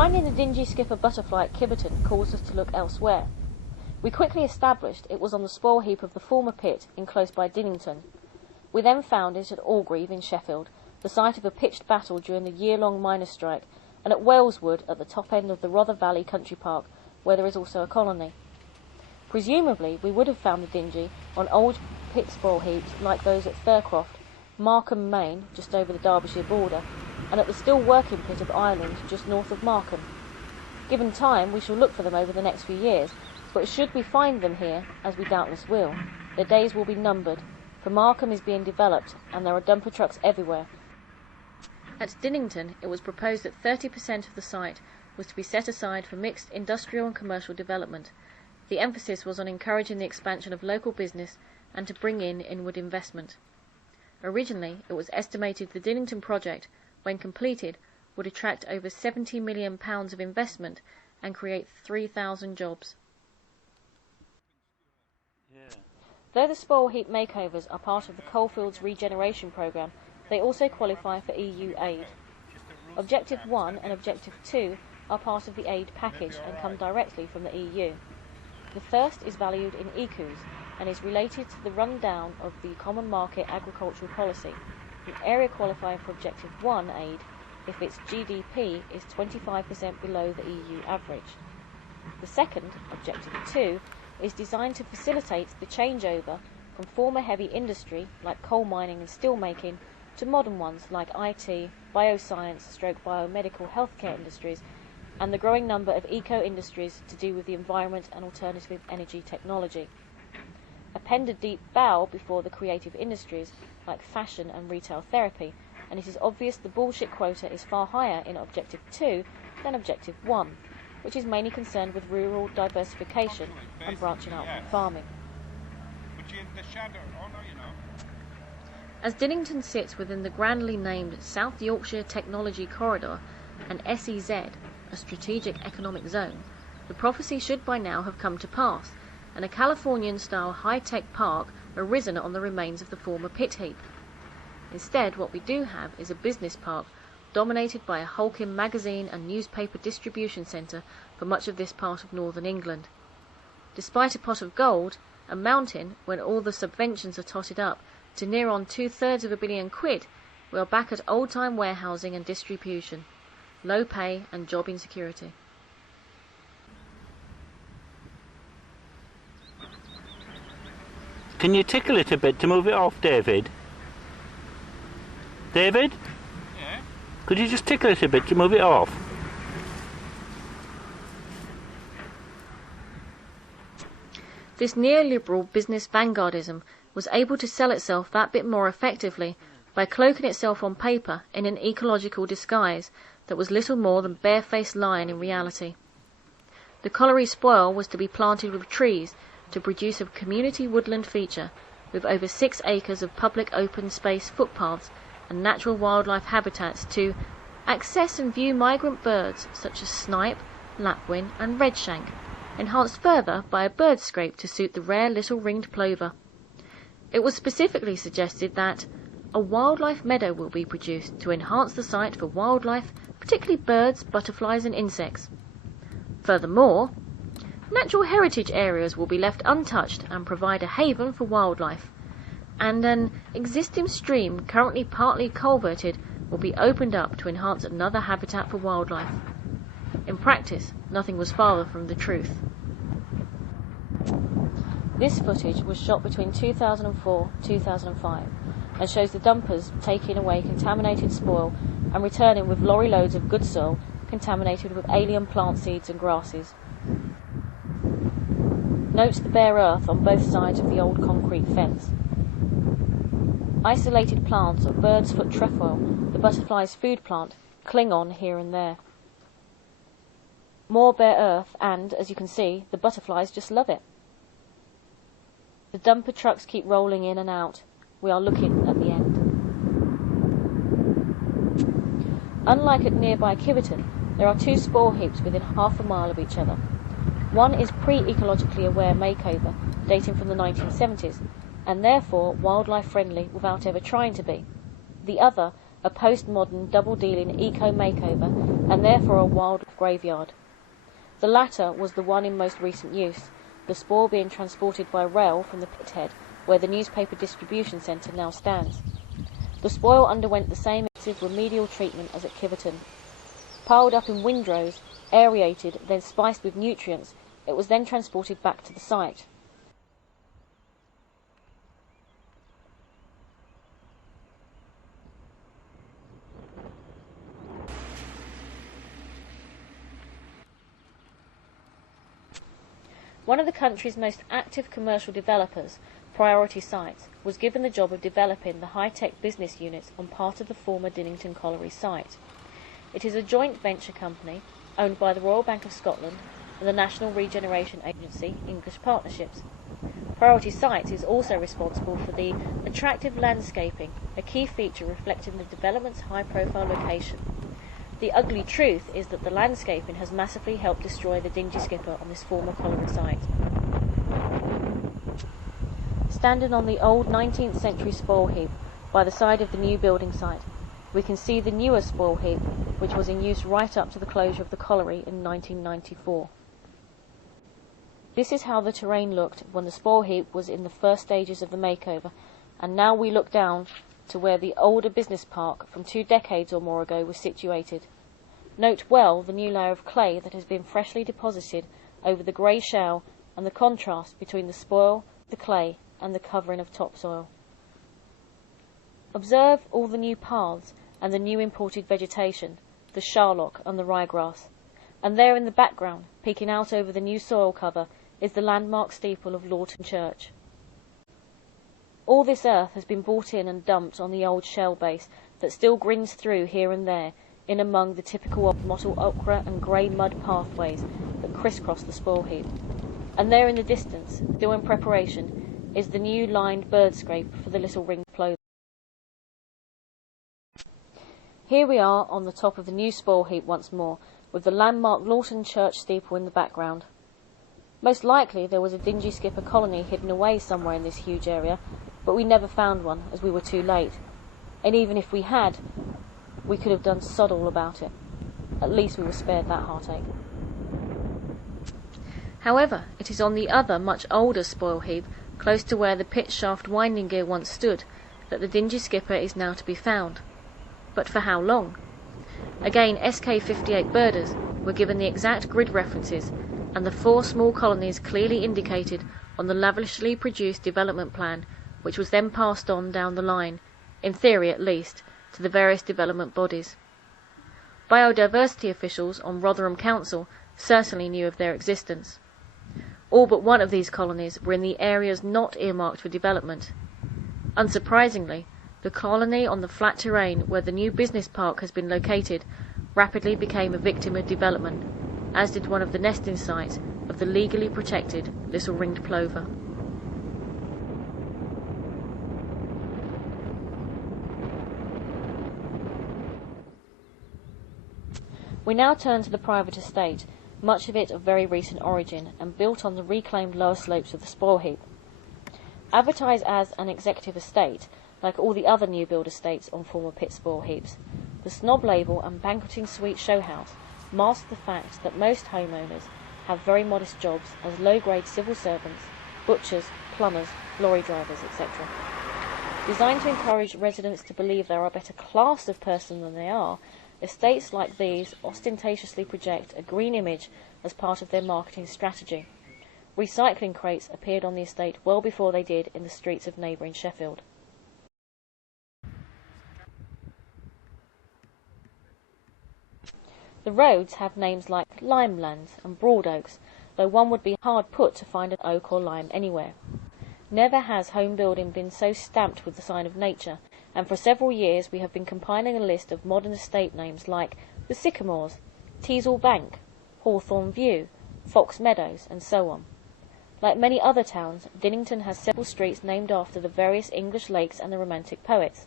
Finding the Dingy Skipper butterfly at Kibberton caused us to look elsewhere. We quickly established it was on the spoil heap of the former pit in close by Dinnington. We then found it at Orgreave in Sheffield, the site of a pitched battle during the year-long miners' strike, and at Waleswood at the top end of the Rother Valley Country Park, where there is also a colony. Presumably, we would have found the Dingy on old pit spoil heaps like those at Faircroft, Markham, Maine, just over the Derbyshire border, and at the still working pit of Ireland, just north of Markham. Given time, we shall look for them over the next few years, but should we find them here, as we doubtless will, their days will be numbered, for Markham is being developed, and there are dumper trucks everywhere. At Dinnington, it was proposed that 30% of the site was to be set aside for mixed industrial and commercial development. The emphasis was on encouraging the expansion of local business and to bring in inward investment. Originally, it was estimated the Dinnington project, when completed, would attract over £70 million of investment and create 3,000 jobs. Though the spoil heap makeovers are part of the Coalfields Regeneration Programme, they also qualify for EU aid. Objective 1 and Objective 2 are part of the aid package and come directly from the EU. The first is valued in ECUs and is related to the rundown of the Common Market Agricultural Policy, an area qualifying for Objective 1 aid if its GDP is 25% below the EU average. The second, Objective 2, is designed to facilitate the changeover from former heavy industry, like coal mining and steel making, to modern ones like IT, bioscience/biomedical healthcare industries, and the growing number of eco-industries to do with the environment and alternative energy technology. Append a deep bow before the creative industries, like fashion and retail therapy, and it is obvious the bullshit quota is far higher in Objective 2 than Objective 1, which is mainly concerned with rural diversification and branching out from farming. As Dinnington sits within the grandly named South Yorkshire Technology Corridor and SEZ, a strategic economic zone, the prophecy should by now have come to pass, and a Californian-style high-tech park arisen on the remains of the former pit heap. Instead, what we do have is a business park dominated by a hulking magazine and newspaper distribution centre for much of this part of northern England. Despite a pot of gold, a mountain, when all the subventions are totted up, to near on £2/3 of £1 billion, we are back at old-time warehousing and distribution, low pay and job insecurity. Can you tickle it a bit to move it off, David? David? Yeah? Could you just tickle it a bit to move it off? This neoliberal business vanguardism was able to sell itself that bit more effectively by cloaking itself on paper in an ecological disguise that was little more than barefaced lying in reality. The colliery spoil was to be planted with trees to produce a community woodland feature with over 6 acres of public open space footpaths and natural wildlife habitats to access and view migrant birds such as snipe, lapwing and redshank, enhanced further by a bird scrape to suit the rare little ringed plover. It was specifically suggested that a wildlife meadow will be produced to enhance the site for wildlife, particularly birds, butterflies and insects. Furthermore, natural heritage areas will be left untouched and provide a haven for wildlife, and an existing stream currently partly culverted will be opened up to enhance another habitat for wildlife. In practice, nothing was farther from the truth. This footage was shot between 2004-2005 and shows the dumpers taking away contaminated spoil and returning with lorry loads of good soil contaminated with alien plant seeds and grasses. Note the bare earth on both sides of the old concrete fence. Isolated plants of bird's foot trefoil, the butterfly's food plant, cling on here and there. More bare earth and, as you can see, the butterflies just love it. The dumper trucks keep rolling in and out. We are looking at the end. Unlike at nearby Kibberton, there are 2 spoil heaps within half a mile of each other. One is pre-ecologically aware makeover, dating from the 1970s, and therefore wildlife friendly without ever trying to be. The other, a post-modern double-dealing eco-makeover, and therefore a wildlife graveyard. The latter was the one in most recent use, the spoil being transported by rail from the pithead where the newspaper distribution centre now stands. The spoil underwent the same extensive remedial treatment as at Kiveton. Piled up in windrows, aerated, then spiced with nutrients, it was then transported back to the site. One of the country's most active commercial developers, Priority Sites, was given the job of developing the high-tech business units on part of the former Dinnington colliery site. It is a joint venture company owned by the Royal Bank of Scotland and the National Regeneration Agency English Partnerships. Priority Sites is also responsible for the attractive landscaping, a key feature reflecting the development's high-profile location. The ugly truth is that the landscaping has massively helped destroy the Dingy Skipper on this former colliery site. Standing on the old 19th century spoil heap by the side of the new building site, we can see the newer spoil heap, which was in use right up to the closure of the colliery in 1994. This is how the terrain looked when the spoil heap was in the first stages of the makeover, and now we look down to where the older business park from 2 decades or more ago was situated. Note well the new layer of clay that has been freshly deposited over the grey shell and the contrast between the spoil, the clay and the covering of topsoil. Observe all the new paths and the new imported vegetation, the charlock and the ryegrass, and there in the background, peeking out over the new soil cover, is the landmark steeple of Lawton Church. All this earth has been brought in and dumped on the old shell base that still grins through here and there, in among the typical old mottled ochre and grey mud pathways that crisscross the spoil heap. And there in the distance, still in preparation, is the new lined bird scrape for the little ringed plover. Here we are on the top of the new spoil heap once more, with the landmark Lawton Church steeple in the background. Most likely there was a Dingy Skipper colony hidden away somewhere in this huge area, but we never found one, as we were too late. And even if we had, we could have done sod all about it. At least we were spared that heartache. However, it is on the other, much older spoil heap, close to where the pit shaft winding gear once stood, that the Dingy Skipper is now to be found. But for how long? Again, SK58 birders were given the exact grid references, and the 4 small colonies clearly indicated on the lavishly produced development plan, which was then passed on down the line, in theory at least, to the various development bodies. Biodiversity officials on Rotherham Council certainly knew of their existence. All but one of these colonies were in the areas not earmarked for development. Unsurprisingly, the colony on the flat terrain where the new business park has been located rapidly became a victim of development, as did one of the nesting sites of the legally protected little ringed plover. We now turn to the private estate, much of it of very recent origin, and built on the reclaimed lower slopes of the spoil heap. Advertised as an executive estate, like all the other new build estates on former pit spoil heaps, the snob label and banqueting suite show house mask the fact that most homeowners have very modest jobs as low-grade civil servants, butchers, plumbers, lorry drivers, etc. Designed to encourage residents to believe they are a better class of person than they are, estates like these ostentatiously project a green image as part of their marketing strategy. Recycling crates appeared on the estate well before they did in the streets of neighbouring Sheffield. The roads have names like Limelands and Broadoaks, though one would be hard put to find an oak or lime anywhere. Never has home building been so stamped with the sign of nature, and for several years we have been compiling a list of modern estate names like the Sycamores, Teazle Bank, Hawthorne View, Fox Meadows, and so on. Like many other towns, Dinnington has several streets named after the various English lakes and the Romantic poets.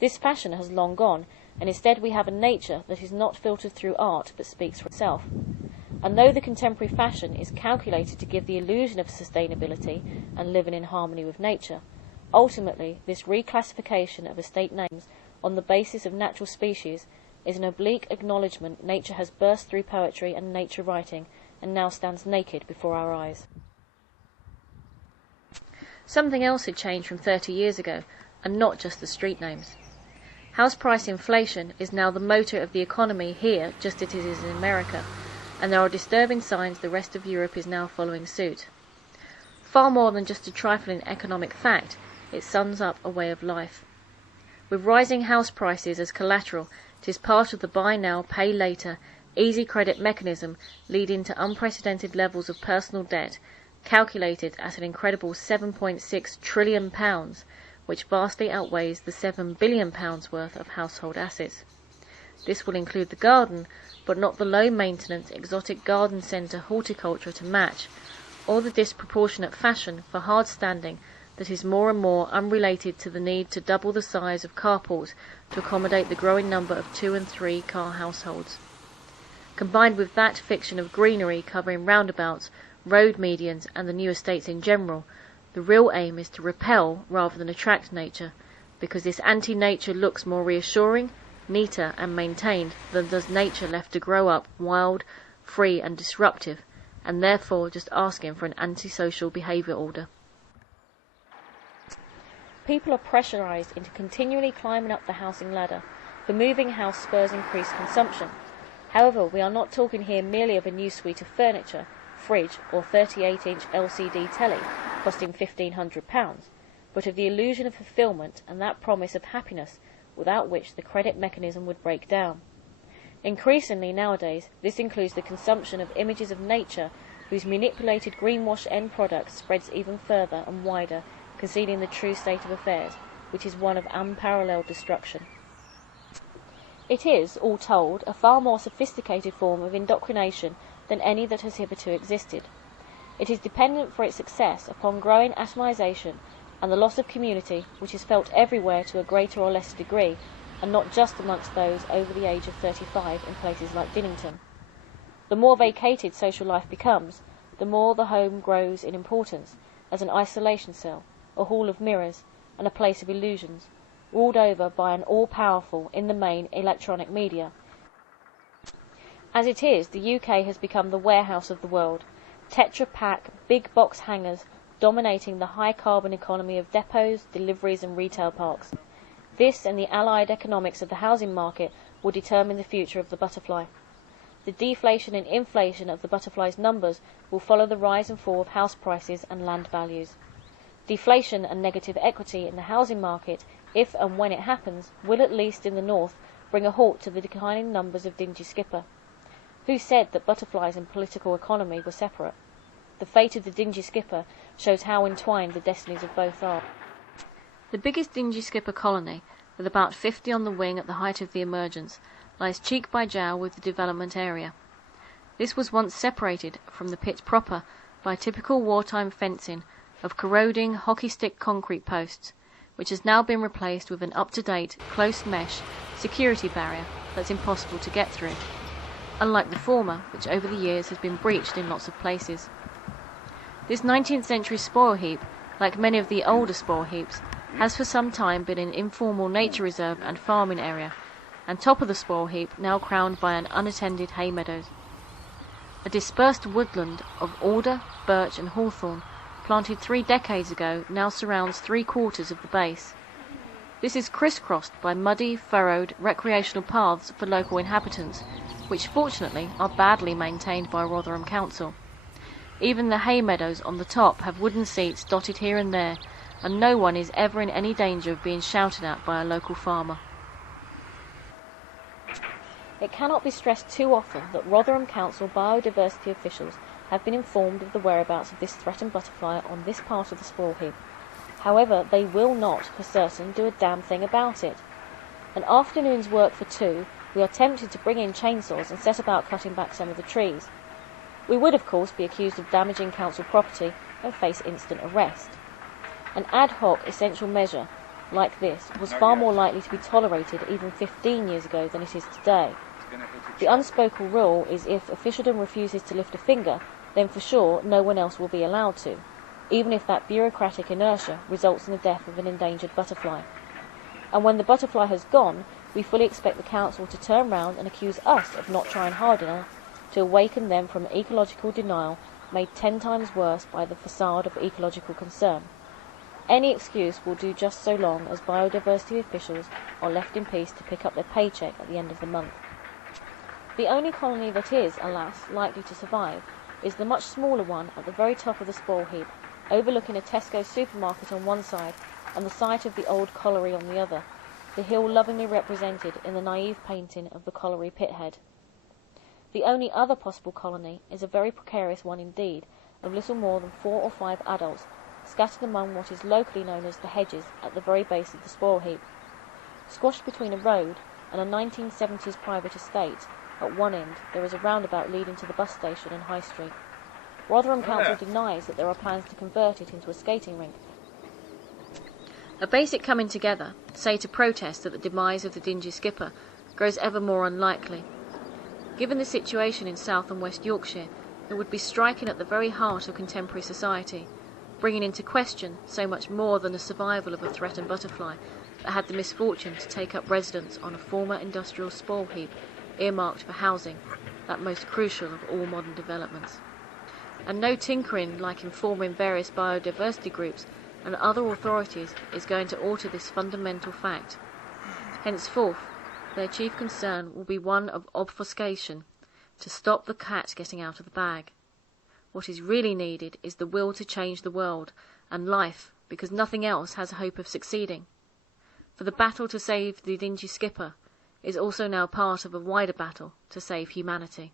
This fashion has long gone, and instead we have a nature that is not filtered through art but speaks for itself. And though the contemporary fashion is calculated to give the illusion of sustainability and living in harmony with nature, ultimately this reclassification of estate names on the basis of natural species is an oblique acknowledgement nature has burst through poetry and nature writing, and now stands naked before our eyes. Something else had changed from 30 years ago, and not just the street names. House price inflation is now the motor of the economy here, just as it is in America, and there are disturbing signs the rest of Europe is now following suit. Far more than just a trifling economic fact, it sums up a way of life. With rising house prices as collateral, it is part of the buy now, pay later, easy credit mechanism leading to unprecedented levels of personal debt, calculated at an incredible £7.6 trillion, which vastly outweighs the £7 billion worth of household assets. This will include the garden, but not the low-maintenance exotic garden centre horticulture to match, or the disproportionate fashion for hard-standing that is more and more unrelated to the need to double the size of carports to accommodate the growing number of 2- and 3-car households. Combined with that fiction of greenery covering roundabouts, road medians and the new estates in general, the real aim is to repel rather than attract nature, because this anti-nature looks more reassuring, neater and maintained than does nature left to grow up wild, free and disruptive, and therefore just asking for an antisocial behaviour order. People are pressurised into continually climbing up the housing ladder, for moving house spurs increased consumption. However, we are not talking here merely of a new suite of furniture, fridge or 38-inch LCD telly costing £1,500, but of the illusion of fulfilment and that promise of happiness without which the credit mechanism would break down. Increasingly nowadays, this includes the consumption of images of nature whose manipulated greenwash end product spreads even further and wider, concealing the true state of affairs, which is one of unparalleled destruction. It is, all told, a far more sophisticated form of indoctrination than any that has hitherto existed. It is dependent for its success upon growing atomization and the loss of community, which is felt everywhere to a greater or lesser degree, and not just amongst those over the age of 35 in places like Dinnington. The more vacated social life becomes, the more the home grows in importance, as an isolation cell, a hall of mirrors, and a place of illusions, ruled over by an all-powerful, in the main, electronic media. As it is, the UK has become the warehouse of the world, Tetra Pak, big box hangars, dominating the high-carbon economy of depots, deliveries and retail parks. This and the allied economics of the housing market will determine the future of the butterfly. The deflation and inflation of the butterfly's numbers will follow the rise and fall of house prices and land values. Deflation and negative equity in the housing market, if and when it happens, will at least in the north bring a halt to the declining numbers of Dingy Skipper. Who said that butterflies and political economy were separate? The fate of the Dingy Skipper shows how entwined the destinies of both are. The biggest Dingy Skipper colony, with about 50 on the wing at the height of the emergence, lies cheek by jowl with the development area. This was once separated from the pit proper by typical wartime fencing of corroding hockey stick concrete posts, which has now been replaced with an up-to-date, close mesh security barrier that's impossible to get through, unlike the former, which over the years has been breached in lots of places. This 19th century spoil heap, like many of the older spoil heaps, has for some time been an informal nature reserve and farming area, and top of the spoil heap now crowned by an unattended hay meadows. A dispersed woodland of alder, birch and hawthorn, planted 3 decades ago, now surrounds 3/4 of the base. This is crisscrossed by muddy, furrowed, recreational paths for local inhabitants, which fortunately are badly maintained by Rotherham Council. Even the hay meadows on the top have wooden seats dotted here and there, and no one is ever in any danger of being shouted at by a local farmer. It cannot be stressed too often that Rotherham Council biodiversity officials have been informed of the whereabouts of this threatened butterfly on this part of the spoil heap. However, they will not, for certain, do a damn thing about it. An afternoon's work for 2, we are tempted to bring in chainsaws and set about cutting back some of the trees. We would, of course, be accused of damaging council property and face instant arrest. An ad hoc essential measure like this was far more likely to be tolerated even 15 years ago than it is today. The unspoken rule is if officialdom refuses to lift a finger, then for sure no one else will be allowed to, even if that bureaucratic inertia results in the death of an endangered butterfly. And when the butterfly has gone, we fully expect the council to turn round and accuse us of not trying hard enough to awaken them from ecological denial made 10 times worse by the facade of ecological concern. Any excuse will do just so long as biodiversity officials are left in peace to pick up their paycheck at the end of the month. The only colony that is, alas, likely to survive is the much smaller one at the very top of the spoil heap, overlooking a Tesco supermarket on one side and the site of the old colliery on the other, the hill lovingly represented in the naive painting of the colliery pithead. The only other possible colony is a very precarious one indeed, of little more than 4 or 5 adults, scattered among what is locally known as the hedges at the very base of the spoil heap. Squashed between a road and a 1970s private estate, at one end there is a roundabout leading to the bus station and High Street. Rotherham Council denies that there are plans to convert it into a skating rink. A basic coming together, say to protest at the demise of the Dingy Skipper, grows ever more unlikely. Given the situation in South and West Yorkshire, it would be striking at the very heart of contemporary society, bringing into question so much more than the survival of a threatened butterfly that had the misfortune to take up residence on a former industrial spoil heap earmarked for housing, that most crucial of all modern developments. And no tinkering like informing various biodiversity groups and other authorities is going to alter this fundamental fact. Henceforth, their chief concern will be one of obfuscation, to stop the cat getting out of the bag. What is really needed is the will to change the world and life, because nothing else has a hope of succeeding. For the battle to save the Dingy Skipper is also now part of a wider battle to save humanity.